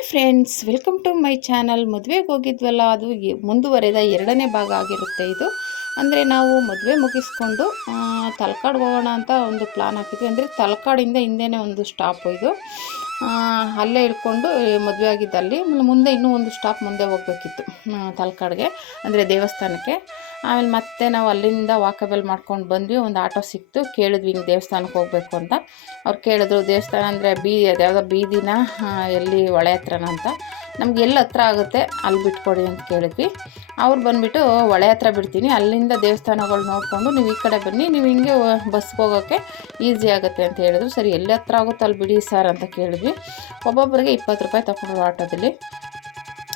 Hi friends, welcome to my channel. ಮದುವೆಗೆ ಹೋಗಿದ್ವಲ್ಲ, ಅದು ಮುಂದುವರೆದ ಎರಡನೇ ಭಾಗ ಆಗಿರುತ್ತೆ ಇದು. ಅಂದರೆ ನಾವು ಮದುವೆ ಮುಗಿಸ್ಕೊಂಡು ತಲಕಾಡಿಗೆ ಹೋಗೋಣ ಅಂತ ಒಂದು ಪ್ಲಾನ್ ಹಾಕಿದ್ವಿ. ಅಂದರೆ ತಲಕಾಡಿಂದ ಹಿಂದೆನೇ ಒಂದು ಸ್ಟಾಪ್ ಇದು. ಅಲ್ಲೇ ಇಳ್ಕೊಂಡು ಮದುವೆ ಆಗಿದ್ದಲ್ಲಿ ಮುಂದೆ ಇನ್ನೂ ಒಂದು ಸ್ಟಾಪ್ ಮುಂದೆ ಹೋಗಬೇಕಿತ್ತು ತಲಕಾಡಿಗೆ, ಅಂದರೆ ದೇವಸ್ಥಾನಕ್ಕೆ. ಆಮೇಲೆ ಮತ್ತೆ ನಾವು ಅಲ್ಲಿಂದ ವಾಕಬಲ್ ಮಾಡ್ಕೊಂಡು ಬಂದ್ವಿ. ಒಂದು ಆಟೋ ಸಿಕ್ತು, ಕೇಳಿದ್ವಿ ಹಿಂಗೆ ದೇವಸ್ಥಾನಕ್ಕೆ ಹೋಗಬೇಕು ಅಂತ. ಅವ್ರು ಕೇಳಿದ್ರು ದೇವಸ್ಥಾನ ಅಂದರೆ ಯಾವುದೋ ಬೀದಿನ ಎಲ್ಲಿ ಹೊಳೆ ಹತ್ರನ ಅಂತ. ನಮ್ಗೆ ಎಲ್ಲಿ ಹತ್ರ ಆಗುತ್ತೆ ಅಲ್ಲಿ ಬಿಟ್ಕೊಡಿ ಅಂತ ಕೇಳಿದ್ವಿ. ಅವ್ರು ಬಂದುಬಿಟ್ಟು ಹೊಳೆ ಹತ್ರ ಬಿಡ್ತೀನಿ, ಅಲ್ಲಿಂದ ದೇವಸ್ಥಾನಗಳು ನೋಡಿಕೊಂಡು ನೀವು ಈ ಕಡೆ ಬನ್ನಿ, ನೀವು ಹಿಂಗೆ ಬಸ್ಗೆ ಹೋಗೋಕ್ಕೆ ಈಸಿ ಆಗುತ್ತೆ ಅಂತ ಹೇಳಿದ್ರು. ಸರಿ, ಎಲ್ಲಿ ಹತ್ರ ಆಗುತ್ತೋ ಅಲ್ಲಿ ಬಿಡಿ ಸರ್ ಅಂತ ಕೇಳಿದ್ವಿ. ಒಬ್ಬೊಬ್ಬರಿಗೆ 20 ರೂಪಾಯಿ ತಗೊಂಡ್ರು ಆಟೋದಲ್ಲಿ.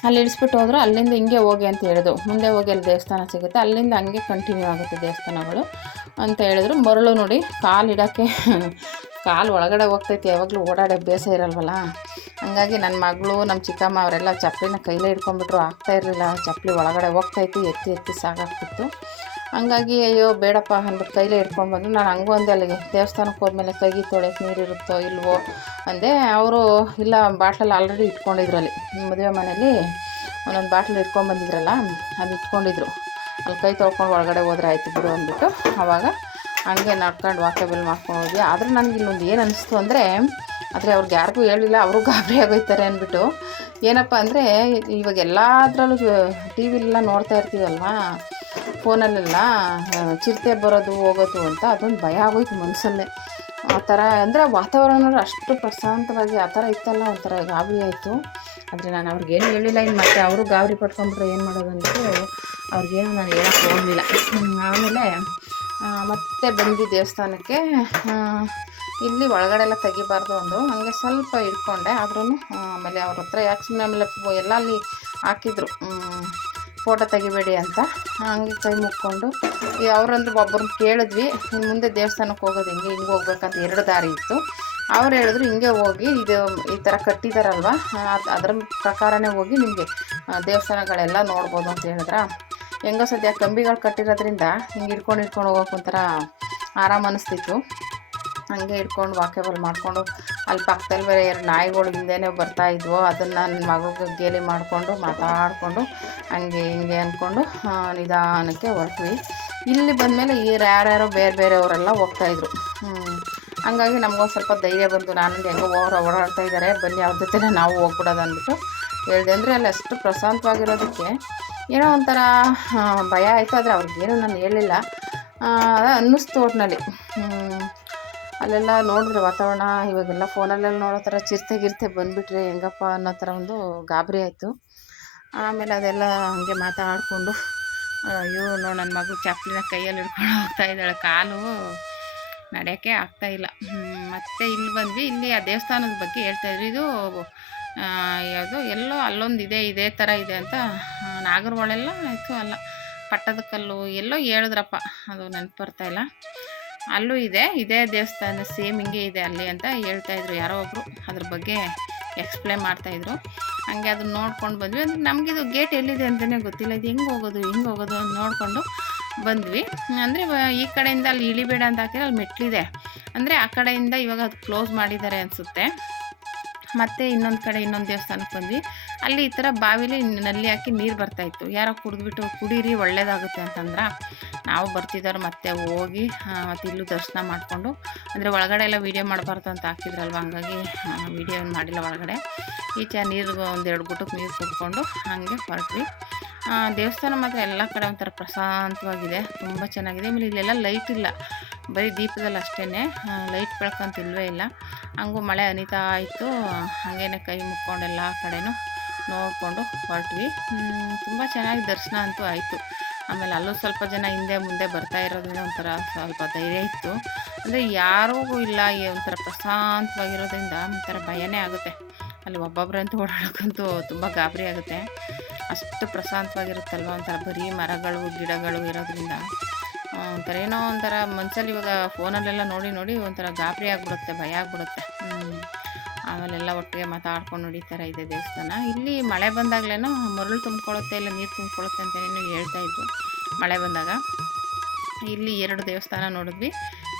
ಅಲ್ಲಿ ಇಳಿಸ್ಬಿಟ್ಟು ಹೋದ್ರು. ಅಲ್ಲಿಂದ ಹಿಂಗೆ ಹೋಗಿ ಅಂತ ಹೇಳಿದ್ರು. ಮುಂದೆ ಹೋಗಿ ಅಲ್ಲಿ ದೇವಸ್ಥಾನ ಸಿಗುತ್ತೆ, ಅಲ್ಲಿಂದ ಹಂಗೆ ಕಂಟಿನ್ಯೂ ಆಗುತ್ತೆ ದೇವಸ್ಥಾನಗಳು ಅಂತ ಹೇಳಿದ್ರು. ಮರಳು ನೋಡಿ, ಕಾಲು ಇಡೋಕ್ಕೆ ಕಾಲು ಒಳಗಡೆ ಹೋಗ್ತೈತಿ, ಯಾವಾಗಲೂ ಓಡಾಡೋ ಅಭ್ಯಾಸ ಇರಲ್ವಲ್ಲ. ಹಂಗಾಗಿ ನನ್ನ ಮಗಳು, ನಮ್ಮ ಚಿಕ್ಕಮ್ಮ ಅವರೆಲ್ಲ ಚಪ್ಪಲಿನ ಕೈಲೇ ಇಟ್ಕೊಂಡ್ಬಿಟ್ರು. ಆಗ್ತಾಯಿರಲಿಲ್ಲ, ಚಪ್ಪಲಿ ಒಳಗಡೆ ಹೋಗ್ತಾಯಿತ್ತು, ಎತ್ತಿ ಎತ್ತಿ ಸಾಕಾಗ್ತಿತ್ತು. ಹಂಗಾಗಿ ಅಯ್ಯೋ ಬೇಡಪ್ಪ ಅಂದ್ಬಿಟ್ಟು ಕೈಲೇ ಇಟ್ಕೊಂಡ್ಬಂದು ನಾನು ಹಂಗೂ ಅಂದೆ. ಅಲ್ಲಿಗೆ ದೇವಸ್ಥಾನಕ್ಕೆ ಹೋದ್ಮೇಲೆ ಕೈಗೆ ತೊಳೆಯೋಕ್ಕೆ ನೀರಿರುತ್ತೋ ಇಲ್ವೋ ಅಂದೆ. ಅವರು ಇಲ್ಲ, ಬಾಟ್ಲಲ್ಲಿ ಆಲ್ರೆಡಿ ಇಟ್ಕೊಂಡಿದ್ರು. ಅಲ್ಲಿ ಮದುವೆ ಮನೇಲಿ ಒಂದೊಂದು ಬಾಟ್ಲ್ ಇಟ್ಕೊಂಡ್ಬಂದಿದ್ರಲ್ಲ, ಅದು ಇಟ್ಕೊಂಡಿದ್ರು. ಅಲ್ಲಿ ಕೈ ತೊಳ್ಕೊಂಡು ಒಳಗಡೆ ಹೋದ್ರೆ ಆಯಿತು ಬಿಡು ಅಂದ್ಬಿಟ್ಟು ಆವಾಗ ಹಂಗೆ ನಡ್ಕೊಂಡು ವಾಕೇಬಲ್ ಮಾಡ್ಕೊಂಡು ಹೋದ್ವಿ. ಆದರೆ ನನಗೆ ಇಲ್ಲೊಂದು ಏನು ಅನ್ನಿಸ್ತು ಅಂದರೆ, ಆದರೆ ಅವ್ರಿಗೆ ಯಾರಿಗೂ ಹೇಳಿಲ್ಲ, ಅವರು ಗಾಬರಿ ಆಗೋಯ್ತಾರೆ ಅಂದ್ಬಿಟ್ಟು. ಏನಪ್ಪ ಅಂದರೆ, ಇವಾಗ ಎಲ್ಲದರಲ್ಲೂ ಟಿ ವಿಲೆಲ್ಲ ನೋಡ್ತಾ ಇರ್ತೀವಲ್ವ, ಫೋನಲ್ಲೆಲ್ಲ ಚಿರತೆ ಬರೋದು ಹೋಗೋದು ಅಂತ, ಅದೊಂದು ಭಯ ಆಗೋಯ್ತು ಮನಸ್ಸಲ್ಲೇ. ಆ ಥರ ಅಂದರೆ ವಾತಾವರಣ ಅಷ್ಟು ಪ್ರಶಾಂತವಾಗಿ ಆ ಥರ ಇತ್ತಲ್ಲ, ಒಂಥರ ಗಾಬರಿ ಆಯಿತು. ಆದರೆ ನಾನು ಅವ್ರಿಗೇನು ಹೇಳಿಲ್ಲ. ಇನ್ನು ಮತ್ತೆ ಅವರು ಗಾಬರಿ ಪಟ್ಕೊಂಡ್ಬಿಟ್ರೆ ಏನು ಮಾಡೋದು ಅಂದ್ಬಿಟ್ಟು ಅವ್ರಿಗೇನು ನಾನು ಹೇಳೋಕ್ಕೆ ಹೋಗಲಿಲ್ಲ. ಆಮೇಲೆ ಮತ್ತೆ ಬಂದು ದೇವಸ್ಥಾನಕ್ಕೆ. ಇಲ್ಲಿ ಒಳಗಡೆ ಎಲ್ಲ ತೆಗಿಬಾರ್ದು ಅಂದರು, ಹಾಗೆ ಸ್ವಲ್ಪ ಇಟ್ಕೊಂಡೆ. ಆದ್ರೂ ಆಮೇಲೆ ಅವ್ರ ಹತ್ರ ಯಾಕೆ ಸುಮ್ಮನೆ, ಆಮೇಲೆ ಎಲ್ಲ ಅಲ್ಲಿ ಹಾಕಿದ್ರು ಫೋಟೋ ತೆಗಿಬೇಡಿ ಅಂತ. ಹಂಗೆ ಕೈ ಮುಕ್ಕೊಂಡು ಅವ್ರಂದ್ರೆ ಒಬ್ಬರನ್ನ ಕೇಳಿದ್ವಿ, ಇನ್ನು ಮುಂದೆ ದೇವಸ್ಥಾನಕ್ಕೆ ಹೋಗೋದು ಹಿಂಗೆ ಹೋಗ್ಬೇಕಂತ 2 ದಾರಿ ಇತ್ತು. ಅವ್ರು ಹೇಳಿದ್ರು ಹಿಂಗೆ ಹೋಗಿ, ಇದು ಈ ಥರ ಕಟ್ಟಿದಾರಲ್ವ, ಅದರ ಪ್ರಕಾರನೇ ಹೋಗಿ ನಿಮಗೆ ದೇವಸ್ಥಾನಗಳೆಲ್ಲ ನೋಡ್ಬೋದು ಅಂತ ಹೇಳಿದ್ರ. ಹೆಂಗೋ ಸದ್ಯ ಕಂಬಿಗಳು ಕಟ್ಟಿರೋದ್ರಿಂದ ಹಿಂಗೆ ಇಟ್ಕೊಂಡು ಹೋಗೋಕೆ ಒಂಥರ ಆರಾಮ ಅನ್ನಿಸ್ತಿತ್ತು. ಹಂಗೆ ಇಟ್ಕೊಂಡು ವಾಕೇಬಲ್ ಮಾಡಿಕೊಂಡು, ಅಲ್ಲಿ ಪಕ್ಕದಲ್ಲಿ ಬೇರೆ 2 ನಾಯಿಗಳು ಹಿಂದೆನೇ ಬರ್ತಾಯಿದ್ವು. ಅದನ್ನು ನನ್ನ ಮಗಳಿಗೆ ಗೇಲಿ ಮಾಡಿಕೊಂಡು ಮಾತಾಡಿಕೊಂಡು ಹಂಗೆ ಹಿಂಗೆ ಅಂದ್ಕೊಂಡು ನಿಧಾನಕ್ಕೆ ಹೊರಟ್ವಿ. ಇಲ್ಲಿ ಬಂದಮೇಲೆ ಯಾರ್ಯಾರೋ ಬೇರೆಯವರೆಲ್ಲ ಹೋಗ್ತಾಯಿದ್ರು. ಹಂಗಾಗಿ ನಮಗೊಂದು ಸ್ವಲ್ಪ ಧೈರ್ಯ ಬಂತು. ನಾನು ಹೆಂಗೋ ಓಡಾಡ್ತಾ ಇದ್ದಾರೆ, ಬನ್ನಿ ಅವ್ರ ಜೊತೆ ನಾವು ಹೋಗ್ಬಿಡೋದು ಅಂದ್ಬಿಟ್ಟು ಹೇಳಿದೆ. ಅಂದರೆ ಅಲ್ಲಿ ಅಷ್ಟು ಪ್ರಶಾಂತವಾಗಿರೋದಕ್ಕೆ ಏನೋ ಒಂಥರ ಭಯ ಆಯಿತು. ಆದರೆ ಅವ್ರಿಗೇನು ನಾನು ಹೇಳಿಲ್ಲ, ಅನ್ನಿಸ್ತು ಒಟ್ಟಿನಲ್ಲಿ. ಅಲ್ಲೆಲ್ಲ ನೋಡಿದ್ರೆ ವಾತಾವರಣ ಇವಾಗೆಲ್ಲ ಫೋನಲ್ಲೆಲ್ಲ ನೋಡೋ ಥರ ಚಿರತೆ ಬಂದುಬಿಟ್ರೆ ಹೆಂಗಪ್ಪ ಅನ್ನೋ ಥರ ಒಂದು ಗಾಬರಿ ಆಯಿತು. ಆಮೇಲೆ ಅದೆಲ್ಲ ಹಂಗೆ ಮಾತಾಡಿಕೊಂಡು, ಅಯ್ಯೋ ನನ್ನ ಮಗು ಚಪ್ಪಲಿನ ಕೈಯಲ್ಲಿ ಹಿಡ್ಕೊಂಡು ಹೋಗ್ತಾ ಇದ್ದಾಳೆ, ಕಾಲು ನಡೆಯೋಕ್ಕೆ ಆಗ್ತಾಯಿಲ್ಲ. ಮತ್ತು ಇಲ್ಲಿ ಬಂದ್ವಿ. ಇಲ್ಲಿ ಆ ದೇವಸ್ಥಾನದ ಬಗ್ಗೆ ಹೇಳ್ತಾಯಿದ್ರು. ಇದು ಯಾವುದು ಎಲ್ಲೋ ಅಲ್ಲೊಂದು ಇದೇ ಥರ ಇದೆ ಅಂತ, ನಾಗರಹೊಳೆಲ್ಲ ಆಯಿತು ಅಲ್ಲ, ಪಟ್ಟದಕಲ್ಲು ಎಲ್ಲೋ ಹೇಳಿದ್ರಪ್ಪ, ಅದು ನೆನಪು ಬರ್ತಾಯಿಲ್ಲ. ಅಲ್ಲೂ ಇದೇ ದೇವಸ್ಥಾನ ಸೇಮ್ ಹಿಂಗೆ ಇದೆ ಅಲ್ಲಿ ಅಂತ ಹೇಳ್ತಾಯಿದ್ರು ಯಾರೋ ಒಬ್ಬರು. ಅದ್ರ ಬಗ್ಗೆ ಎಕ್ಸ್ಪ್ಲೇನ್ ಮಾಡ್ತಾಯಿದ್ರು. ಹಂಗೆ ಅದನ್ನ ನೋಡ್ಕೊಂಡು ಬಂದ್ವಿ. ಅಂದರೆ ನಮಗಿದು ಗೇಟ್ ಎಲ್ಲಿದೆ ಅಂತಲೇ ಗೊತ್ತಿಲ್ಲ, ಇದು ಹೆಂಗೆ ಹೋಗೋದು ಅಂತ ನೋಡಿಕೊಂಡು ಬಂದ್ವಿ. ಅಂದರೆ ಈ ಕಡೆಯಿಂದ ಅಲ್ಲಿ ಇಳಿಬೇಡ ಅಂತ ಹಾಕಿದ್ರೆ ಅಲ್ಲಿ ಮೆಟ್ಲಿದೆ. ಅಂದರೆ ಆ ಕಡೆಯಿಂದ ಇವಾಗ ಅದು ಕ್ಲೋಸ್ ಮಾಡಿದ್ದಾರೆ ಅನಿಸುತ್ತೆ. ಮತ್ತು ಇನ್ನೊಂದು ಕಡೆ ಇನ್ನೊಂದು ದೇವಸ್ಥಾನಕ್ಕೆ ಬಂದ್ವಿ. ಅಲ್ಲಿ ಈ ಥರ ಬಾವಿಲಿ ನಲ್ಲಿ ಹಾಕಿ ನೀರು ಬರ್ತಾಯಿತ್ತು. ಯಾರೋ ಕುಡಿದ್ಬಿಟ್ಟು ಕುಡೀರಿ ಒಳ್ಳೇದಾಗುತ್ತೆ ಅಂತಂದ್ರೆ ನಾವು ಬರ್ತಿದ್ದವ್ರು ಮತ್ತೆ ಹೋಗಿ ಮತ್ತು ಇಲ್ಲೂ ದರ್ಶನ ಮಾಡಿಕೊಂಡು, ಅಂದರೆ ಒಳಗಡೆ ಎಲ್ಲ ವೀಡಿಯೋ ಮಾಡಬಾರ್ದು ಅಂತ ಹಾಕಿದ್ರಲ್ವ, ಹಂಗಾಗಿ ವೀಡಿಯೋ ಏನು ಮಾಡಿಲ್ಲ. ಒಳಗಡೆ ಈಚೆ ನೀರು ಒಂದು 2 ಗುಟಕ್ಕೆ ನೀರು ಕುಡ್ಕೊಂಡು ಹಾಗೆ ಹೊರಟ್ವಿ. ದೇವಸ್ಥಾನ ಮಾತ್ರ ಎಲ್ಲ ಕಡೆ ಒಂಥರ ಪ್ರಶಾಂತವಾಗಿದೆ, ತುಂಬ ಚೆನ್ನಾಗಿದೆ. ಆಮೇಲೆ ಇಲ್ಲೆಲ್ಲ ಲೈಟ್ ಇಲ್ಲ, ಬರೀ ದೀಪದಲ್ಲಿ ಅಷ್ಟೇ, ಲೈಟ್ ಬೆಳಕಂತ ಇಲ್ಲವೇ ಇಲ್ಲ. ಹಂಗೂ ಮಳೆ ಹನಿತಾ ಇತ್ತು. ಹಾಗೇನೆ ಕೈ ಮುಕ್ಕೊಂಡು ಎಲ್ಲ ಕಡೆನೂ ನೋಡಿಕೊಂಡು ಹೊರಟ್ವಿ. ತುಂಬ ಚೆನ್ನಾಗಿ ದರ್ಶನ ಅಂತೂ ಆಯಿತು. ಆಮೇಲೆ ಅಲ್ಲೂ ಸ್ವಲ್ಪ ಜನ ಹಿಂದೆ ಮುಂದೆ ಬರ್ತಾ ಇರೋದ್ರಿಂದ ಒಂಥರ ಸ್ವಲ್ಪ ಧೈರ್ಯ ಇತ್ತು. ಅಂದರೆ ಯಾರೂ ಇಲ್ಲ, ಒಂಥರ ಪ್ರಶಾಂತವಾಗಿರೋದ್ರಿಂದ ಒಂಥರ ಭಯನೇ ಆಗುತ್ತೆ. ಅಲ್ಲಿ ಒಬ್ಬೊಬ್ಬರಂತೂ ಓಡಾಡೋಕ್ಕಂತೂ ತುಂಬ ಗಾಬರಿ ಆಗುತ್ತೆ, ಅಷ್ಟು ಪ್ರಶಾಂತವಾಗಿರುತ್ತಲ್ವ. ಒಂಥರ ಬರೀ ಮರಗಳು ಗಿಡಗಳು ಇರೋದ್ರಿಂದ ಒಂಥರ ಏನೋ ಒಂಥರ ಮನಸ್ಸಲ್ಲಿ ಇವಾಗ ಫೋನಲ್ಲೆಲ್ಲ ನೋಡಿ ಒಂಥರ ಗಾಬರಿ ಆಗಿಬಿಡುತ್ತೆ, ಭಯ ಆಗಿಬಿಡುತ್ತೆ. ಆಮೇಲೆಲ್ಲ ಒಟ್ಟಿಗೆ ಮಾತಾಡ್ಕೊಂಡು ನಡೀತಾರೆ ಇದೆ ದೇವಸ್ಥಾನ. ಇಲ್ಲಿ ಮಳೆ ಬಂದಾಗಲೇನೋ ಮರಳು ತುಂಬ್ಕೊಳ್ಳುತ್ತೆ, ಇಲ್ಲ ನೀರು ತುಂಬ್ಕೊಳ್ಳುತ್ತೆ ಅಂತೇನೋ ಹೇಳ್ತಾಯಿದ್ರು ಮಳೆ ಬಂದಾಗ. ಇಲ್ಲಿ 2 ದೇವಸ್ಥಾನ ನೋಡಿದ್ವಿ.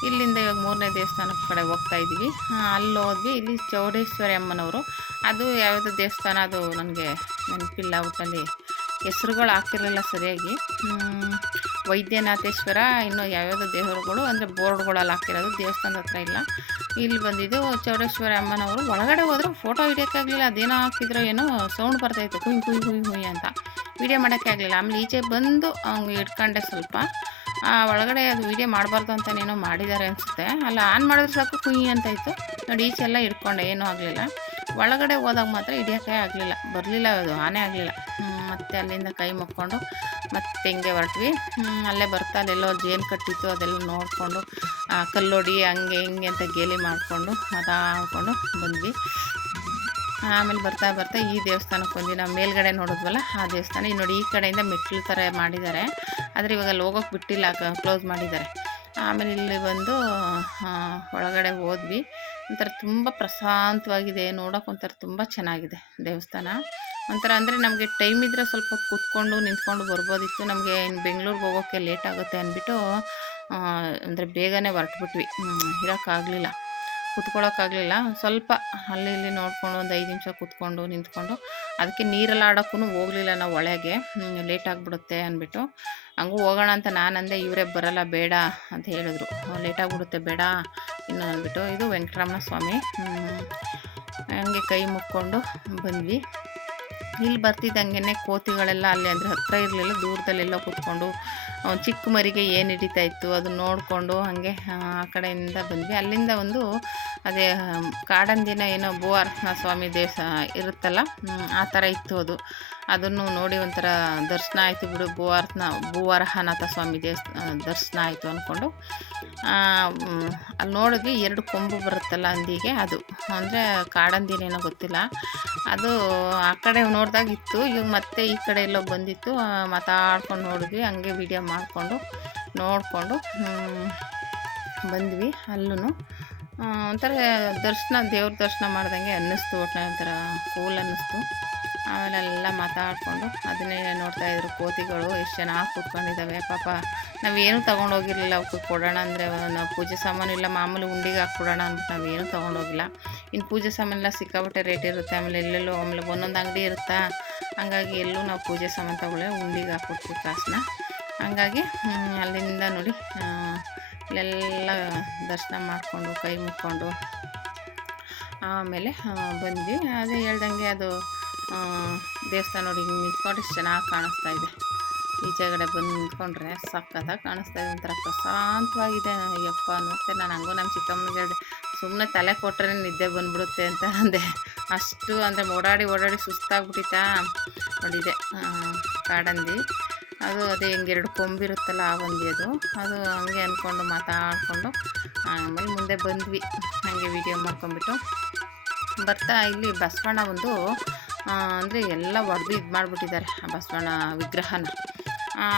ಇಲ್ಲಿಂದ ಇವಾಗ 3ನೇ ದೇವಸ್ಥಾನದ ಕಡೆ ಹೋಗ್ತಾ ಇದ್ವಿ. ಅಲ್ಲಿ ಹೋದ್ವಿ. ಇಲ್ಲಿ ಚೌಡೇಶ್ವರಿ ಅಮ್ಮನವರು, ಅದು ಯಾವುದೋ ದೇವಸ್ಥಾನ, ಅದು ನನಗೆ ನೆನಪಿಲ್ಲ. ಒಟ್ಟಲ್ಲಿ ಹೆಸ್ರುಗಳು ಹಾಕಿರಲಿಲ್ಲ ಸರಿಯಾಗಿ. ವೈದ್ಯನಾಥೇಶ್ವರ, ಇನ್ನು ಯಾವ್ಯಾವುದೋ ದೇವರುಗಳು ಅಂದರೆ ಬೋರ್ಡ್ಗಳಲ್ಲಿ ಹಾಕಿರೋದು, ದೇವಸ್ಥಾನದ ಹತ್ರ ಇಲ್ಲ. ಇಲ್ಲಿ ಬಂದಿದ್ದು ಚೌಡೇಶ್ವರಿ ಅಮ್ಮನವರು. ಒಳಗಡೆ ಹೋದ್ರೆ ಫೋಟೋ ಹಿಡಿಯೋಕ್ಕಾಗಲಿಲ್ಲ, ಅದೇನೋ ಹಾಕಿದ್ರು, ಏನೋ ಸೌಂಡ್ ಬರ್ತಾಯಿತ್ತು, ಹುಯ್ ಹುಯ್ ಹುಯ್ ಹುಯ್ ಅಂತ. ವೀಡಿಯೋ ಮಾಡೋಕ್ಕೆ ಆಗಲಿಲ್ಲ. ಆಮೇಲೆ ಈಚೆ ಬಂದು ಇಟ್ಕೊಂಡೆ ಸ್ವಲ್ಪ. ಒಳಗಡೆ ಅದು ವೀಡಿಯೋ ಮಾಡಬಾರ್ದು ಅಂತನೇನೋ ಮಾಡಿದ್ದಾರೆ ಅನಿಸುತ್ತೆ. ಅಲ್ಲ, ಆನ್ ಮಾಡಿದ್ರೆ ಸಾಕು ಕುಯ್ ಅಂತ ಇತ್ತು ನೋಡಿ. ಈಚೆಲ್ಲ ಇಟ್ಕೊಂಡೆ, ಏನೂ ಆಗಲಿಲ್ಲ. ಒಳಗಡೆ ಹೋದಾಗ ಮಾತ್ರ ಹಿಡಿಯೋಕ್ಕೆ ಆಗಲಿಲ್ಲ, ಬರಲಿಲ್ಲ, ಅದು ಆನೆ ಆಗಲಿಲ್ಲ. ಮತ್ತು ಅಲ್ಲಿಂದ ಕೈ ಮುಕ್ಕೊಂಡು ಮತ್ತೆ ಹಿಂಗೆ ಹೊರಟ್ವಿ. ಅಲ್ಲೇ ಬರ್ತಾ ಅಲ್ಲೆಲ್ಲೋ ಜೇನು ಕಟ್ಟಿತ್ತು, ಅದೆಲ್ಲ ನೋಡಿಕೊಂಡು ಕಲ್ಲೊಡಿ ಹಂಗೆ ಹಿಂಗೆ ಅಂತ ಗೇಲಿ ಮಾಡಿಕೊಂಡು ಮಾತಾಡ್ಕೊಂಡು ಬಂದ್ವಿ. ಆಮೇಲೆ ಬರ್ತಾ ಬರ್ತಾ ಈ ದೇವಸ್ಥಾನಕ್ಕೆ ಬಂದ್ವಿ. ನಾವು ಮೇಲ್ಗಡೆ ನೋಡಿದ್ವಲ್ಲ ಆ ದೇವಸ್ಥಾನ. ಈಗ ನೋಡಿ, ಈ ಕಡೆಯಿಂದ ಮೆಟ್ಲು ಥರ ಮಾಡಿದ್ದಾರೆ, ಆದರೆ ಇವಾಗ ಅಲ್ಲಿ ಹೋಗೋಕ್ಕೆ ಬಿಟ್ಟಿಲ್ಲ, ಕ್ಲೋಸ್ ಮಾಡಿದ್ದಾರೆ. ಆಮೇಲೆ ಇಲ್ಲಿ ಬಂದು ಒಳಗಡೆ ಹೋದ್ವಿ. ಒಂಥರ ತುಂಬ ಪ್ರಶಾಂತವಾಗಿದೆ, ನೋಡೋಕೆ ಒಂಥರ ತುಂಬ ಚೆನ್ನಾಗಿದೆ ದೇವಸ್ಥಾನ. ಒಂಥರ ಅಂದರೆ ನಮಗೆ ಟೈಮ್ ಇದ್ದರೆ ಸ್ವಲ್ಪ ಕೂತ್ಕೊಂಡು ನಿಂತ್ಕೊಂಡು ಬರ್ಬೋದಿತ್ತು. ನಮಗೆ ಇನ್ನು ಬೆಂಗಳೂರಿಗೆ ಹೋಗೋಕ್ಕೆ ಲೇಟ್ ಆಗುತ್ತೆ ಅಂದ್ಬಿಟ್ಟು ಅಂದರೆ ಬೇಗನೆ ಹೊರಟ್ಬಿಟ್ವಿ. ಇರೋಕ್ಕಾಗಲಿಲ್ಲ, ಕೂತ್ಕೊಳ್ಳೋಕ್ಕಾಗಲಿಲ್ಲ. ಸ್ವಲ್ಪ ಅಲ್ಲಿ ಇಲ್ಲಿ ನೋಡ್ಕೊಂಡು ಒಂದು 5 ನಿಮಿಷ ಕೂತ್ಕೊಂಡು ನಿಂತ್ಕೊಂಡು, ಅದಕ್ಕೆ ನೀರಲ್ಲಿ ಆಡೋಕ್ಕೂ ಹೋಗಲಿಲ್ಲ ನಾವು ಒಳಗೆ, ಲೇಟ್ ಆಗಿಬಿಡುತ್ತೆ ಅಂದ್ಬಿಟ್ಟು. ಹಂಗೂ ಹೋಗೋಣ ಅಂತ ನಾನಂದೆ, ಇವರೇ ಬರಲ್ಲ ಬೇಡ ಅಂತ ಹೇಳಿದ್ರು, ಲೇಟಾಗಿಬಿಡುತ್ತೆ ಬೇಡ ಇನ್ನು ಅಂದ್ಬಿಟ್ಟು. ಇದು ವೆಂಕಟರಮಣ ಸ್ವಾಮಿ. ಹಂಗೆ ಕೈ ಮುಕ್ಕೊಂಡು ಬಂದ್ವಿ. ಇಲ್ಲಿ ಬರ್ತಿದ್ದಂಗೆ ಕೋತಿಗಳೆಲ್ಲ ಅಲ್ಲಿ ಅಂದರೆ ಹತ್ತಿರ ಇರಲಿಲ್ಲ, ದೂರದಲ್ಲೆಲ್ಲ ಕೂತ್ಕೊಂಡು ಚಿಕ್ಕ ಮರಿಗೆ ಏನು ಹಿಡಿತಾ ಇತ್ತು ಅದನ್ನು ನೋಡಿಕೊಂಡು ಹಾಗೆ ಆ ಕಡೆಯಿಂದ ಬಂದ್ವಿ. ಅಲ್ಲಿಂದ ಒಂದು ಅದೇ ಕಾಡಂದಿನ ಏನೋ ಭೂವರಹನ ಸ್ವಾಮಿ ದೇವಸ್ಥಾನ ಇರುತ್ತಲ್ಲ, ಆ ಥರ ಇತ್ತು ಅದು. ಅದನ್ನು ನೋಡಿ ಒಂಥರ ದರ್ಶನ ಆಯಿತು ಬಿಡು, ಭೂವರಹನಾಥ ಸ್ವಾಮಿ ದರ್ಶನ ಆಯಿತು ಅಂದ್ಕೊಂಡು ಅಲ್ಲಿ ನೋಡಿದ್ವಿ. 2 ಕೊಂಬು ಬರುತ್ತಲ್ಲ ಹಂದಿಗೆ, ಅದು ಅಂದರೆ ಕಾಡಂದಿನೇನೋ ಗೊತ್ತಿಲ್ಲ, ಅದು ಆ ಕಡೆ ನೋಡಿದಾಗ ಇತ್ತು. ಇವಾಗ ಮತ್ತೆ ಈ ಕಡೆ ಎಲ್ಲೋ ಬಂದಿತ್ತು, ಮಾತಾಡ್ಕೊಂಡು ನೋಡಿದ್ವಿ. ಹಂಗೆ ವಿಡಿಯೋ ಮಾಡಿಕೊಂಡು ನೋಡಿಕೊಂಡು ಬಂದ್ವಿ. ಅಲ್ಲೂ ಒಂಥರ ದೇವ್ರ ದರ್ಶನ ಮಾಡ್ದಂಗೆ ಅನ್ನಿಸ್ತು, ಒಟ್ಟಿನ ಒಂಥರ ಕೂಲ್ ಅನ್ನಿಸ್ತು. ಆಮೇಲೆ ಎಲ್ಲ ಮಾತಾಡಿಕೊಂಡು ಅದನ್ನೇ ನೋಡ್ತಾಯಿದ್ರು. ಕೋತಿಗಳು ಎಷ್ಟು ಚೆನ್ನಾಗಿ ಕೂತ್ಕೊಂಡಿದ್ದಾವೆ ಪಾಪ. ನಾವೇನು ತೊಗೊಂಡೋಗಿರಲಿಲ್ಲ ಅವಕ್ಕೆ ಕೊಡೋಣ ಅಂದರೆ, ನಾವು ಪೂಜೆ ಸಾಮಾನು ಇಲ್ಲ, ಮಾಮೂಲಿ ಉಂಡಿಗೆ ಹಾಕ್ಕೊಡೋಣ ಅಂದ್ಬಿಟ್ಟು ನಾವೇನು ತೊಗೊಂಡೋಗಿಲ್ಲ. ಇನ್ನು ಪೂಜೆ ಸಾಮಾನೆಲ್ಲ ಸಿಕ್ಕಾಬಿಟ್ಟೆ ರೇಟ್ ಇರುತ್ತೆ, ಆಮೇಲೆ ಎಲ್ಲೆಲ್ಲೋ ಆಮೇಲೆ ಒಂದೊಂದು ಅಂಗಡಿ ಇರುತ್ತಾ, ಹಂಗಾಗಿ ಎಲ್ಲೂ ನಾವು ಪೂಜೆ ಸಾಮಾನು ತೊಗೊಳ್ಳಿ, ಉಂಡಿಗೆ ಹಾಕ್ಕೊಡ್ತೀವಿ ಕಾಸನ್ನ. ಹಂಗಾಗಿ ಅಲ್ಲಿಂದ ನೋಡಿ ಇಲ್ಲೆಲ್ಲ ದರ್ಶನ ಮಾಡಿಕೊಂಡು ಕೈ ಮುಕ್ಕೊಂಡು ಆಮೇಲೆ ಬಂದ್ವಿ. ಅದೇ ಹೇಳ್ದಂಗೆ ಅದು ದೇವಸ್ಥಾನ ನೋಡಿ ಹಿಂಗೆ ನಿಂತ್ಕೊಂಡು ಎಷ್ಟು ಚೆನ್ನಾಗಿ ಕಾಣಿಸ್ತಾ ಇದೆ. ಈಚೆಗಡೆ ಬಂದು ನಿಂತ್ಕೊಂಡ್ರೆ ಸಕ್ಕತ್ತಾಗಿ ಕಾಣಿಸ್ತಾ ಇದೆ, ಒಂಥರ ಪ್ರಶಾಂತವಾಗಿದೆ. ಅಯ್ಯಪ್ಪ ನೋಡ್ತೇನೆ ನಾನು. ಹಂಗೂ ನಮ್ಮ ಚಿಕ್ಕಮ್ಮನಿಗೆ ಹೇಳಿದೆ, ಸುಮ್ಮನೆ ತಲೆ ಕೊಟ್ಟರೆ ನಿದ್ದೆ ಬಂದ್ಬಿಡುತ್ತೆ ಅಂತ ಅಂದೆ. ಅಷ್ಟು ಅಂದರೆ ಓಡಾಡಿ ಸುಸ್ತಾಗ್ಬಿಟ್ಟಿತ್ತಾ. ನೋಡಿದೆ ಕಾಡಂದಿ, ಅದು ಅದೇ ಹಿಂಗೆ 2 ಕೊಂಬಿರುತ್ತಲ್ಲ ಆ ಹಂದಿ, ಅದು ಹಂಗೆ ಅಂದ್ಕೊಂಡು ಮಾತಾಡಿಕೊಂಡು ಆಮೇಲೆ ಮುಂದೆ ಬಂದ್ವಿ. ಹಾಗೆ ವೀಡಿಯೋ ಮಾಡ್ಕೊಂಬಿಟ್ಟು ಬರ್ತಾ ಇಲ್ಲಿ ಬಸವಣ್ಣ ಒಂದು ಅಂದರೆ ಎಲ್ಲ ಹೊಡೆದು ಇದು ಮಾಡಿಬಿಟ್ಟಿದ್ದಾರೆ ಆ ಬಸವಣ್ಣ ವಿಗ್ರಹನ.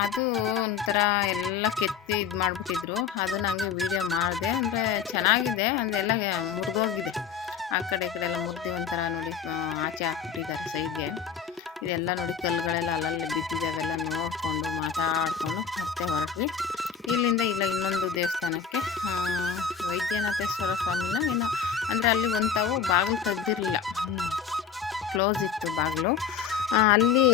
ಅದು ಒಂಥರ ಎಲ್ಲ ಕೆತ್ತಿ ಇದು ಮಾಡಿಬಿಟ್ಟಿದ್ರು. ಅದನ್ನು ಹಂಗೆ ವೀಡಿಯೋ ಮಾಡಿದೆ. ಅಂದರೆ ಚೆನ್ನಾಗಿದೆ, ಅಂದರೆ ಎಲ್ಲ ಮುರಿದೋಗಿದೆ, ಆ ಕಡೆ ಈ ಕಡೆ ಎಲ್ಲ ಮುರಿದು ಒಂಥರ ನೋಡಿ ಆಚೆ ಹಾಕ್ಬಿಟ್ಟಿದ್ದಾರೆ ಸೈಡ್ಗೆ. ಇದೆಲ್ಲ ನೋಡಿ ಕಲ್ಲುಗಳೆಲ್ಲ ಅಲ್ಲಲ್ಲಿ ಬಿದ್ದಿದೆ, ಅವೆಲ್ಲ ನೋಡಿಕೊಂಡು ಮಾತಾಡಿಕೊಂಡು ಮತ್ತೆ ಹೊರಟ್ವಿ. ಇಲ್ಲಿಂದ ಇನ್ನೊಂದು ದೇವಸ್ಥಾನಕ್ಕೆ, ವೈದ್ಯನಾಥೇಶ್ವರ ಸ್ವಾಮಿನ ಏನೋ ಅಂದರೆ ಅಲ್ಲಿ ತಾವು ಬಾಗಿಲು ತೆಗ್ದಿರಲಿಲ್ಲ, ಕ್ಲೋಸ್ ಇತ್ತು ಬಾಗಿಲು. ಅಲ್ಲಿ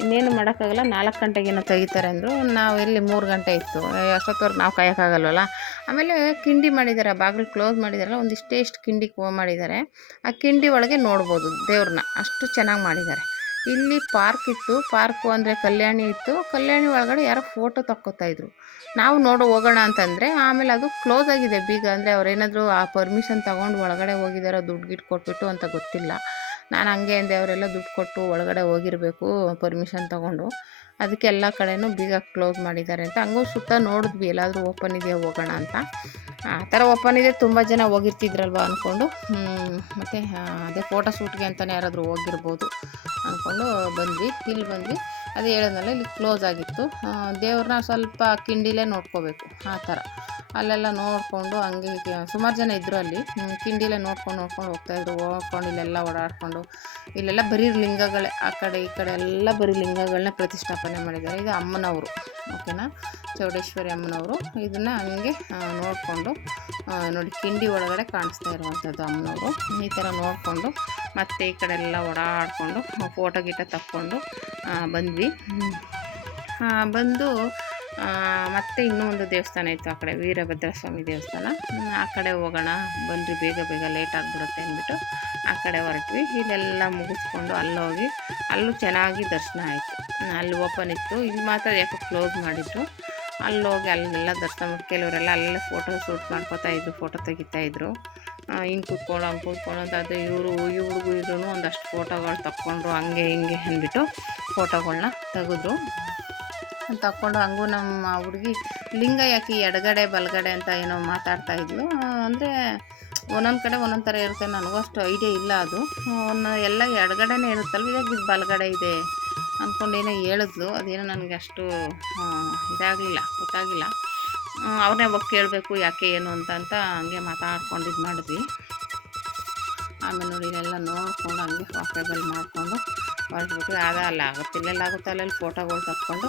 ಇನ್ನೇನು ಮಾಡೋಕ್ಕಾಗಲ್ಲ, 4 ಗಂಟೆಗೇನೋ ತೆಗಿತಾರೆ ಅಂದರು. ನಾವು ಎಲ್ಲಿ 3 ಗಂಟೆ ಇತ್ತು, ಅಷ್ಟೊತ್ತವರೆಗೆ ನಾವು ಕಾಯೋಕ್ಕಾಗಲ್ವಲ್ಲ. ಆಮೇಲೆ ಕಿಂಡಿ ಮಾಡಿದ್ದಾರೆ, ಬಾಗಿಲು ಕ್ಲೋಸ್ ಮಾಡಿದಾರಲ್ಲ, ಒಂದಿಷ್ಟು ಕಿಂಡಿ ಮಾಡಿದ್ದಾರೆ. ಆ ಕಿಂಡಿ ಒಳಗೆ ನೋಡ್ಬೋದು ದೇವ್ರನ್ನ, ಅಷ್ಟು ಚೆನ್ನಾಗಿ ಮಾಡಿದ್ದಾರೆ. ಇಲ್ಲಿ ಪಾರ್ಕ್ ಇತ್ತು, ಪಾರ್ಕು ಅಂದರೆ ಕಲ್ಯಾಣಿ ಇತ್ತು. ಕಲ್ಯಾಣಿ ಒಳಗಡೆ ಯಾರೋ ಫೋಟೋ ತಕ್ಕೋತಾಯಿದ್ರು. ನಾವು ಹೋಗೋಣ ಅಂತಂದರೆ ಆಮೇಲೆ ಅದು ಕ್ಲೋಸ್ ಆಗಿದೆ ಬೀಗ. ಅಂದರೆ ಅವರೇನಾದರೂ ಆ ಪರ್ಮಿಷನ್ ತೊಗೊಂಡು ಒಳಗಡೆ ಹೋಗಿದ್ದಾರೋ, ದುಡ್ಡು ಗಿಟ್ಟು ಕೊಟ್ಬಿಟ್ಟು ಅಂತ ಗೊತ್ತಿಲ್ಲ. ನಾನು ಹಂಗೆ ಅಂದೆ, ಅವರೆಲ್ಲ ದುಡ್ಡು ಕೊಟ್ಟು ಒಳಗಡೆ ಹೋಗಿರಬೇಕು ಪರ್ಮಿಷನ್ ತೊಗೊಂಡು, ಅದಕ್ಕೆ ಎಲ್ಲ ಕಡೆನೂ ಬೀಗ ಕ್ಲೋಸ್ ಮಾಡಿದ್ದಾರೆ ಅಂತ. ಹಂಗೂ ಸುತ್ತ ನೋಡಿದ್ವಿ, ಎಲ್ಲಾದರೂ ಓಪನ್ ಇದೆಯಾ ಹೋಗೋಣ ಅಂತ. ಆ ಥರ ಓಪನ್ ಇದೆ, ತುಂಬ ಜನ ಹೋಗಿರ್ತಿದ್ರಲ್ವ ಅಂದ್ಕೊಂಡು, ಮತ್ತು ಅದೇ ಫೋಟೋ ಶೂಟ್ಗೆ ಅಂತಲೇ ಯಾರಾದರೂ ಹೋಗಿರ್ಬೋದು ಅಂದ್ಕೊಂಡು ಬಂದ್ವಿ. ಇಲ್ಲಿ ಬಂದ್ವಿ, ಅದೇ ಹೇಳಿದ್ನಲ್ಲ ಇಲ್ಲಿ ಕ್ಲೋಸ್ ಆಗಿತ್ತು. ದೇವ್ರನ್ನ ಸ್ವಲ್ಪ ಕಿಂಡಿಲೇ ನೋಡ್ಕೋಬೇಕು, ಆ ಥರ ಅಲ್ಲೆಲ್ಲ ನೋಡಿಕೊಂಡು ಹಂಗೆ ಸುಮಾರು ಜನ ಇದ್ದರು ಅಲ್ಲಿ. ಕಿಂಡಿಲೇ ನೋಡ್ಕೊಂಡು ಹೋಗ್ತಾಯಿದ್ರು. ಹೋಗ್ಕೊಂಡು ಇಲ್ಲೆಲ್ಲ ಓಡಾಡಿಕೊಂಡು, ಇಲ್ಲೆಲ್ಲ ಬರೀ ಲಿಂಗಗಳೇ, ಆ ಕಡೆ ಈ ಕಡೆ ಎಲ್ಲ ಬರೀ ಲಿಂಗಗಳನ್ನ ಪ್ರತಿಷ್ಠಾಪನೆ ಮಾಡಿದ್ದಾರೆ. ಇದು ಅಮ್ಮನವರು, ಓಕೆನಾ, ಚೌಡೇಶ್ವರಿ ಅಮ್ಮನವರು. ಇದನ್ನು ಹಂಗೆ ನೋಡಿಕೊಂಡು ನೋಡಿ, ಕಿಂಡಿ ಒಳಗಡೆ ಕಾಣಿಸ್ತಾ ಇರುವಂಥದ್ದು ಅಮ್ಮನವರು. ಈ ಥರ ನೋಡಿಕೊಂಡು ಮತ್ತೆ ಈ ಕಡೆ ಎಲ್ಲ ಓಡಾಡಿಕೊಂಡು ಫೋಟೋ ಗೀಟ ತಕ್ಕೊಂಡು ಬಂದ್ವಿ. ಬಂದು ಮತ್ತೆ ಇನ್ನೂ ಒಂದು ದೇವಸ್ಥಾನ ಇತ್ತು ಆ ಕಡೆ, ವೀರಭದ್ರ ಸ್ವಾಮಿ ದೇವಸ್ಥಾನ. ಆ ಕಡೆ ಹೋಗೋಣ ಬನ್ನಿರಿ, ಬೇಗ ಲೇಟ್ ಆಗಿಬಿಡುತ್ತೆ ಅಂದ್ಬಿಟ್ಟು ಆ ಕಡೆ ಹೊರಟ್ವಿ. ಇಲ್ಲೆಲ್ಲ ಮುಗಿಸ್ಕೊಂಡು ಅಲ್ಲೋಗಿ, ಅಲ್ಲೂ ಚೆನ್ನಾಗಿ ದರ್ಶನ ಆಯಿತು. ಅಲ್ಲಿ ಓಪನ್ ಇತ್ತು, ಇಲ್ಲಿ ಮಾತ್ರ ಯಾಕೋ ಕ್ಲೋಸ್ ಮಾಡಿದ್ರು. ಅಲ್ಲೋಗಿ ಅಲ್ಲೆಲ್ಲ ದರ್ಶನ ಮಾಡಿ ಕೆಲವರೆಲ್ಲ ಅಲ್ಲೇ ಫೋಟೋ ಶೂಟ್ ಮಾಡ್ಕೋತಾಯಿದ್ರು, ಫೋಟೋ ತೆಗಿತಾಯಿದ್ರು. ಹಿಂಗೆ ಕೂತ್ಕೊಳ್ಳೋ ಹಂಗೆ ಕೂತ್ಕೊಳ್ಳೋ ಅಂತ. ಅದು ಇವ್ರಿಗೂ ಇದ್ರೂ ಒಂದಷ್ಟು ಫೋಟೋಗಳು ತಕ್ಕೊಂಡ್ರು, ಹಂಗೆ ಹಿಂಗೆ ಅಂದ್ಬಿಟ್ಟು ಫೋಟೋಗಳನ್ನ ತೆಗೆದ್ರು. ತಕ್ಕೊಂಡು ಹಂಗೂ ನಮ್ಮ ಹುಡುಗಿ ಲಿಂಗ ಯಾಕೆ ಎಡಗಡೆ ಬಲಗಡೆ ಅಂತ ಏನೋ ಮಾತಾಡ್ತಾಯಿದ್ಲು. ಅಂದರೆ ಒಂದೊಂದು ಕಡೆ ಒಂದೊಂದು ಥರ ಇರುತ್ತೆ, ನನಗೂ ಅಷ್ಟು ಐಡಿಯಾ ಇಲ್ಲ. ಅದು ಎಲ್ಲ ಎಡಗಡೆನೇ ಇರುತ್ತಲ್ವ, ಇವಾಗ ಇದು ಬಲಗಡೆ ಇದೆ ಅಂದ್ಕೊಂಡು ಏನೋ ಹೇಳಿದ್ಲು. ಅದೇನೋ ನನಗೆ ಅಷ್ಟು ಗೊತ್ತಾಗಿಲ್ಲ. ಅವ್ರನ್ನೇ ಹೋಗಿ ಕೇಳಬೇಕು ಯಾಕೆ ಏನು ಅಂತ ಹಂಗೆ ಮಾತಾಡ್ಕೊಂಡು ಇದು ಮಾಡಿದ್ವಿ. ಆಮೇಲೆ ನೋಡಿ ಇಲ್ಲೆಲ್ಲ ನೋಡಿಕೊಂಡು ಹಂಗೆ ವಾಕೇಬಲ್ ಮಾಡಿಕೊಂಡು ಹೊರಟ್ಬಿಟ್ವಿ. ಅಲ್ಲ ಆಗುತ್ತೆ, ಇಲ್ಲೆಲ್ಲ ಆಗುತ್ತೆ, ಅಲ್ಲೆಲ್ಲಿ ಫೋಟೋಗಳು ತಕ್ಕೊಂಡು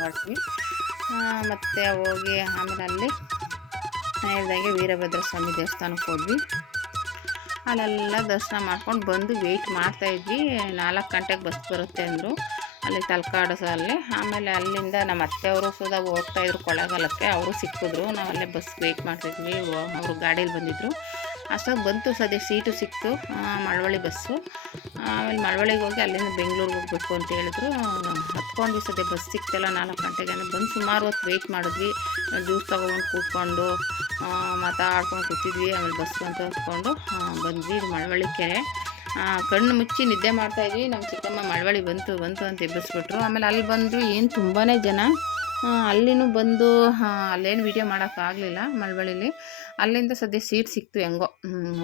ಹೊರಟ್ವಿ. ಮತ್ತು ಹೋಗಿ ಆಮೇಲೆ ಅಲ್ಲಿ ಹೇಳ್ದಾಗೆ ವೀರಭದ್ರ ಸ್ವಾಮಿ ದೇವಸ್ಥಾನಕ್ಕೆ ಹೋದ್ವಿ. ಅಲ್ಲೆಲ್ಲ ದರ್ಶನ ಮಾಡ್ಕೊಂಡು ಬಂದು ವೆಯ್ಟ್ ಮಾಡ್ತಾಯಿದ್ವಿ. 4 ಗಂಟೆಗೆ ಬಸ್ ಬರುತ್ತೆ ಅಂದರು ಅಲ್ಲಿ ತಲಕಾಡಲ್ಲಿ. ಆಮೇಲೆ ಅಲ್ಲಿಂದ ನಮ್ಮ ಅತ್ತೆಯವರು ಸುಧಾ ಹೋಗ್ತಾಯಿದ್ರು ಕೊಳ್ಳೇಗಾಲಕ್ಕೆ, ಅವರು ಸಿಕ್ಕಿದ್ರು. ನಾವು ಅಲ್ಲೇ ಬಸ್ ವೆಯ್ಟ್ ಮಾಡ್ತಿದ್ವಿ, ಅವರು ಗಾಡೀಲಿ ಬಂದಿದ್ದರು. ಅಷ್ಟೊಂದು ಬಂತು, ಸದ್ಯ ಸೀಟು ಸಿಕ್ತು, ಮಳವಳ್ಳಿ ಬಸ್ಸು. ಆಮೇಲೆ ಮಳವಳ್ಳಿಗೆ ಹೋಗಿ ಅಲ್ಲಿಂದ ಬೆಂಗಳೂರಿಗೆ ಹೋಗ್ಬೇಕು ಅಂತ ಹೇಳಿದ್ರು. ಹತ್ಕೊಂಡ್ವಿ, ಸದ್ಯ ಬಸ್ ಸಿಕ್ತಲ್ಲ 4 ಗಂಟೆಗೆ ಬಂದು ಸುಮಾರು ಹೊತ್ತು ವೆಯ್ಟ್ ಮಾಡಿದ್ವಿ. ಜ್ಯೂಸ್ ತೊಗೊಂಡು ಕೂತ್ಕೊಂಡು ಮಾತಾಡ್ಕೊಂಡು ಕೂತಿದ್ವಿ. ಆಮೇಲೆ ಬಸ್ ಅಂತ ಹತ್ಕೊಂಡು ಬಂದ್ವಿ. ಇದು ಮಳವಳ್ಳಿ ಕೆರೆ. ಕಣ್ಣು ಮುಚ್ಚಿ ನಿದ್ದೆ ಮಾಡ್ತಾಯಿದ್ವಿ. ನಮ್ಮ ಚಿಕ್ಕಮ್ಮ ಮಳವಳ್ಳಿ ಬಂತು ಅಂತ ಎಬ್ಬಿಸ್ಬಿಟ್ರು. ಆಮೇಲೆ ಅಲ್ಲಿ ಬಂದು ಏನು ತುಂಬಾ ಜನ. ಅಲ್ಲಿನೂ ಬಂದು ಅಲ್ಲೇನು ವೀಡಿಯೋ ಮಾಡೋಕ್ಕಾಗಲಿಲ್ಲ ಮಳವಳ್ಳಿಲಿ. ಅಲ್ಲಿಂದ ಸದ್ಯ ಸೀಟ್ ಸಿಕ್ತು, ಹೆಂಗೋ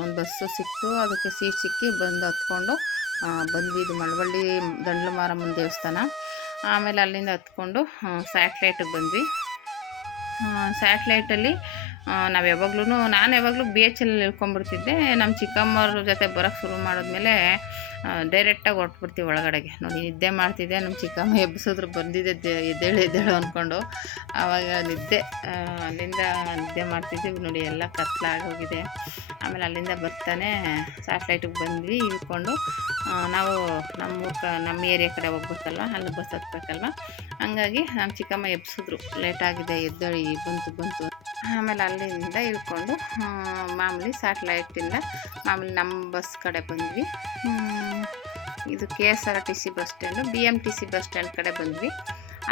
ಒಂದು ಬಸ್ಸು ಸಿಕ್ತು, ಅದಕ್ಕೆ ಸೀಟ್ ಸಿಕ್ಕಿ ಬಂದು ಹತ್ಕೊಂಡು ಬಂದ್ವಿ. ಇದು ಮಳವಳ್ಳಿ ದಂಡ್ಲು ಮಾರಮ್ಮನ ದೇವಸ್ಥಾನ. ಆಮೇಲೆ ಅಲ್ಲಿಂದ ಹತ್ಕೊಂಡು ಸ್ಯಾಟ್ಲೈಟಿಗೆ ಬಂದ್ವಿ. ಸ್ಯಾಟ್ಲೈಟಲ್ಲಿ ನಾನು ಯಾವಾಗಲೂ BHL ಇಳ್ಕೊಂಡ್ಬಿಡ್ತಿದ್ದೆ. ನಮ್ಮ ಚಿಕ್ಕಮ್ಮವ್ರ ಜೊತೆ ಬರೋಕ್ಕೆ ಶುರು ಮಾಡಿದ್ಮೇಲೆ ಡೈರೆಕ್ಟಾಗಿ ಹೊರಟ್ಬಿಡ್ತೀವಿ ಒಳಗಡೆಗೆ. ನೋಡಿ ನಿದ್ದೆ ಮಾಡ್ತಿದ್ದೆ, ನಮ್ಮ ಚಿಕ್ಕಮ್ಮ ಎಬ್ಬಿಸಿದ್ರು, ಬಂದಿದ್ದೆ ಎದ್ದೇಳು ಅಂದ್ಕೊಂಡು. ಆವಾಗ ಅಲ್ಲಿಂದ ನಿದ್ದೆ ಮಾಡ್ತಿದ್ದೀವಿ. ನೋಡಿ ಎಲ್ಲ ಕತ್ಲಾಗೋಗಿದೆ. ಆಮೇಲೆ ಅಲ್ಲಿಂದ ಬರ್ತಾನೆ ಸ್ಯಾಟ್ಲೈಟಿಗೆ ಬಂದ್ವಿ. ಇಳ್ಕೊಂಡು ನಾವು ನಮ್ಮ ಏರಿಯಾ ಕಡೆ ಹೋಗ್ಬೇಕಲ್ವ, ಅಲ್ಲಿ ಬಸ್ ಹತ್ಬೇಕಲ್ವ, ಹಂಗಾಗಿ ನಮ್ಮ ಚಿಕ್ಕಮ್ಮ ಎಬ್ಬಿಸಿದ್ರು, ಲೇಟಾಗಿದೆ ಎದ್ದೇಳಿ, ಬಂತು. ಆಮೇಲೆ ಅಲ್ಲಿಂದ ಇಳ್ಕೊಂಡು ಮಾಮೂಲಿ ಸ್ಯಾಟ್ಲೈಟಿಂದ ಮಾಮೂಲಿ ನಮ್ಮ ಬಸ್ ಕಡೆ ಬಂದ್ವಿ. ಇದು KSRTC bus stand, BMTC bus stand ಕಡೆ ಬಂದ್ವಿ.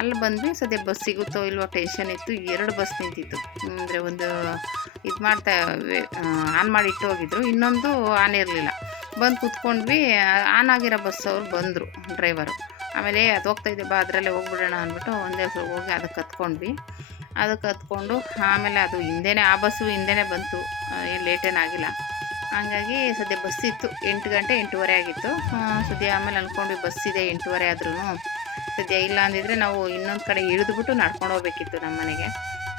ಅಲ್ಲಿ ಬಂದ್ವಿ. ಸದ್ಯ ಬಸ್ ಸಿಗುತ್ತೋ ಇಲ್ವೋ ಟೆನ್ಷನ್ ಇತ್ತು. 2 ಬಸ್ ನಿಂತಿತ್ತು. ಅಂದರೆ ಒಂದು ಇದು ಆನ್ ಮಾಡಿ ಇಟ್ಟು ಹೋಗಿದ್ರು, ಇನ್ನೊಂದು ಆನ್ ಇರಲಿಲ್ಲ. ಬಂದು ಕೂತ್ಕೊಂಡ್ವಿ. ಆನ್ ಆಗಿರೋ ಬಸ್ ಅವರು ಬಂದರು, ಡ್ರೈವರು. ಆಮೇಲೆ ಅದು ಹೋಗ್ತಾಯಿದ್ದೆ ಬಾ, ಅದರಲ್ಲೇ ಹೋಗ್ಬಿಡೋಣ ಅಂದ್ಬಿಟ್ಟು ಒಂದೇ ಹೋಗಿ ಅದಕ್ಕೆ ಹತ್ಕೊಂಡ್ವಿ. ಅದಕ್ಕೆ ಹತ್ಕೊಂಡು ಆಮೇಲೆ ಅದು ಆ ಬಸ್ಸು ಹಿಂದೆನೇ ಬಂತು, ಏನು ಲೇಟೇನಾಗಿಲ್ಲ. ಹಂಗಾಗಿ ಸದ್ಯ ಬಸ್ ಇತ್ತು. 8 ಗಂಟೆ 8:15 ಆಗಿತ್ತು ಸದ್ಯ. ಆಮೇಲೆ ಅಂದ್ಕೊಂಡ್ವಿ ಬಸ್ ಇದೆ 8:15 ಆದ್ರೂ ಸದ್ಯ. ಇಲ್ಲ ಅಂದಿದ್ರೆ ನಾವು ಇನ್ನೊಂದು ಕಡೆ ಇಳಿದುಬಿಟ್ಟು ನಡ್ಕೊಂಡು ಹೋಗ್ಬೇಕಿತ್ತು ನಮ್ಮ ಮನೆಗೆ.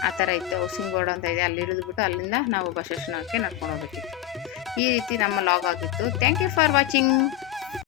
ಆ ಥರ ಇತ್ತು. ಹೌಸಿಂಗ್ ಬೋರ್ಡ್ ಅಂತ ಇದೆ, ಅಲ್ಲಿ ಇಳಿದುಬಿಟ್ಟು ಅಲ್ಲಿಂದ ನಾವು ಬಸವೇಶ್ವರಕ್ಕೆ ನಡ್ಕೊಂಡು ಹೋಗ್ಬೇಕಿತ್ತು. ಈ ರೀತಿ ನಮ್ಮ ಲಾಗ್ ಆಗಿತ್ತು. Thank you for watching.